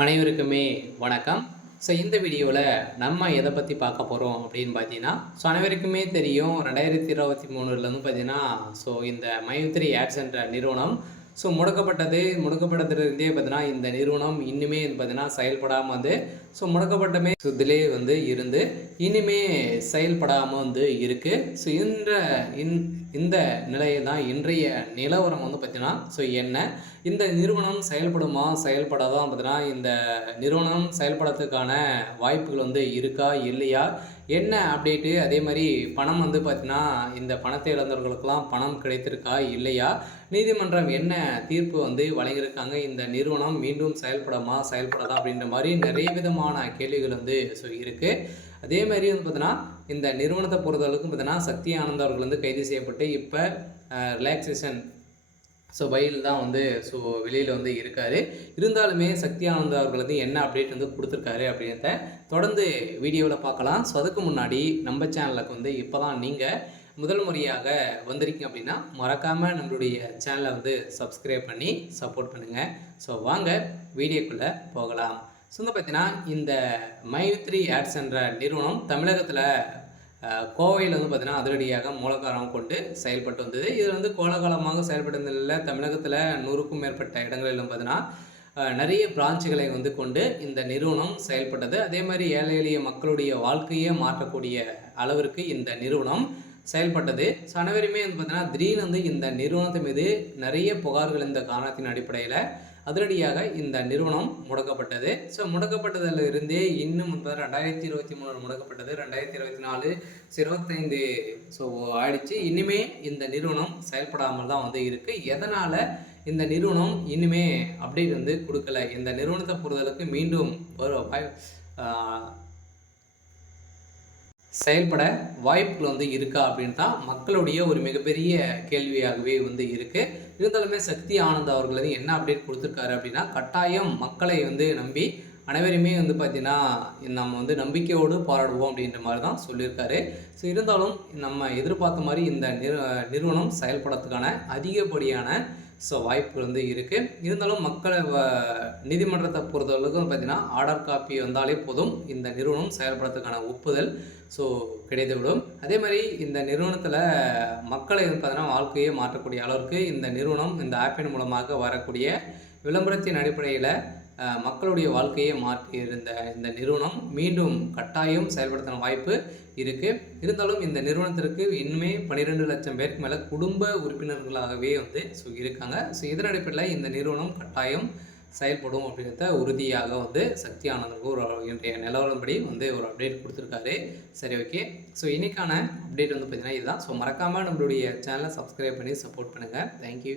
அனைவருக்குமே வணக்கம். இந்த வீடியோவில் நம்ம எதை பற்றி பார்க்க போகிறோம் அப்படின்னு பார்த்தீங்கன்னா, அனைவருக்குமே தெரியும் 2023 பார்த்தீங்கன்னா, இந்த மைத்ரி ஆட்ஸ் என்ற நிறுவனம் முடக்கப்பட்டதுலேருந்தே பார்த்தீங்கன்னா, இந்த நிறுவனம் இன்னுமே பார்த்தீங்கன்னா செயல்படாமல் வந்து முடக்கப்பட்டமே இதிலே வந்து இருந்து இனிமே செயல்படாமல் வந்து இருக்குது. இந்த நிலையில் தான் இன்றைய நிலவரம் வந்து பார்த்தீங்கன்னா என்ன இந்த நிறுவனம் செயல்படுமா செயல்படாதான் பார்த்தீங்கன்னா இந்த நிறுவனம் செயல்படுறதுக்கான வாய்ப்புகள் வந்து இருக்கா இல்லையா, என்ன அப்டேட்டு, அதே மாதிரி பணம் வந்து பார்த்தீங்கன்னா இந்த பணத்தை இழந்தவர்களுக்கெல்லாம் பணம் கிடைத்திருக்கா இல்லையா, நீதிமன்றம் என்ன தீர்ப்பு வந்து வழங்கியிருக்காங்க, இந்த நிறுவனம் மீண்டும் செயல்படாதா அப்படின்ற மாதிரி நிறைய விதமான கேள்விகள் வந்து இருக்குது. அதே மாதிரி வந்து பார்த்தீங்கன்னா இந்த நிறுவனத்தை பொறுத்தளவுக்கு பார்த்தீங்கன்னா சக்தி ஆனந்த் அவர்கள் வந்து கைது செய்யப்பட்டு இப்போ ரிலாக்ஸேஷன் பயில் தான் வந்து வெளியில் வந்து இருக்கார். இருந்தாலுமே சக்தி ஆனந்த் அவர்கள் வந்து என்ன அப்டேட் வந்து கொடுத்துருக்காரு அப்படின்றத தொடர்ந்து வீடியோவில் பார்க்கலாம். அதுக்கு முன்னாடி நம்ம சேனலுக்கு வந்து இப்போ தான் நீங்கள் முதல் முறையாக வந்திருக்கீங்க அப்படின்னா மறக்காமல் நம்மளுடைய சேனலை வந்து சப்ஸ்கிரைப் பண்ணி சப்போர்ட் பண்ணுங்கள். வாங்க வீடியோக்குள்ளே போகலாம். பார்த்தீங்கன்னா இந்த மைத்ரி ஆட்ஸ் என்ற நிறுவனம் தமிழகத்தில் கோவையில் வந்து பார்த்தீங்கன்னா அதிரடியாக மூலக்காரம் கொண்டு செயல்பட்டு வந்தது. இதில் வந்து கோலகாலமாக செயல்பட்டதில் தமிழகத்தில் 100க்கும் மேற்பட்ட இடங்களிலும் பார்த்தீங்கன்னா நிறைய பிரான்ச்சுகளை வந்து கொண்டு இந்த நிறுவனம் செயல்பட்டது. அதே மாதிரி ஏழை எளிய மக்களுடைய வாழ்க்கையை மாற்றக்கூடிய அளவிற்கு இந்த நிறுவனம் செயல்பட்டது. அனைவருமே வந்து பார்த்தீங்கன்னா திடீர்னு வந்து இந்த நிறுவனத்து மீது நிறைய புகார்கள் இந்த காரணத்தின் அடிப்படையில் அதிரடியாக இந்த நிறுவனம் முடக்கப்பட்டது. முடக்கப்பட்டதில் இருந்தே இன்னும் 2023 முடக்கப்பட்டது, 2024 25 ஆயிடுச்சு. இனிமே இந்த நிறுவனம் செயல்படாமல் தான் வந்து இருக்குது. எதனால் இந்த நிறுவனம் இனிமே அப்டேட் வந்து கொடுக்கல, இந்த நிறுவனத்தை பொறுத்தளவுக்கு மீண்டும் செயல்பட வாய்ப்புகள் வந்து இருக்கா அப்படின்னு தான் மக்களுடைய ஒரு மிகப்பெரிய கேள்வியாகவே வந்து இருக்குது. இருந்தாலுமே சக்தி ஆனந்த் அவர்கள் வந்து என்ன அப்டேட் கொடுத்துருக்காரு அப்படின்னா, கட்டாயம் மக்களை வந்து நம்பி அனைவருமே வந்து பார்த்திங்கன்னா நம்ம வந்து நம்பிக்கையோடு போராடுவோம் அப்படின்ற மாதிரி தான் சொல்லியிருக்காரு. இருந்தாலும் நம்ம எதிர்பார்த்த மாதிரி இந்த நிறுவனம் செயல்படுறதுக்கான அதிகப்படியான வாய்ப்புகள் வந்து இருக்குது. இருந்தாலும் மக்களை நீதிமன்றத்தை பொறுத்தளவுக்கு பார்த்திங்கன்னா ஆர்டர் காப்பி வந்தாலே போதும் இந்த நிறுவனம் செயல்படுறதுக்கான ஒப்புதல் கிடைத்துவிடும். அதே மாதிரி இந்த நிறுவனத்தில் மக்களை பார்த்தீங்கன்னா வாழ்க்கையை மாற்றக்கூடிய அளவிற்கு இந்த நிறுவனம் இந்த ஆப்பின் மூலமாக வரக்கூடிய விளம்பரத்தின் அடிப்படையில் மக்களுடைய வாழ்க்கையை மாற்றி இருந்த இந்த நிறுவனம் மீண்டும் கட்டாயம் செயல்படுத்தின வாய்ப்பு இருக்குது. இருந்தாலும் இந்த நிறுவனத்திற்கு இன்னுமே 12 லட்சம் பேருக்கு மேலே குடும்ப உறுப்பினர்களாகவே வந்து இருக்காங்க. இதன் அடிப்படையில் இந்த நிறுவனம் கட்டாயம் செயல்படும் அப்படின்றத உறுதியாக வந்து சக்தி ஆனந்துக்கு ஒரு இன்றைய நிலவரப்படி வந்து ஒரு அப்டேட் கொடுத்துருக்காரு. சரி, ஓகே. இன்றைக்கான அப்டேட் வந்து பார்த்திங்கன்னா இதுதான். மறக்காமல் நம்மளுடைய சேனலை சப்ஸ்கிரைப் பண்ணி சப்போர்ட் பண்ணுங்கள். தேங்க்யூ.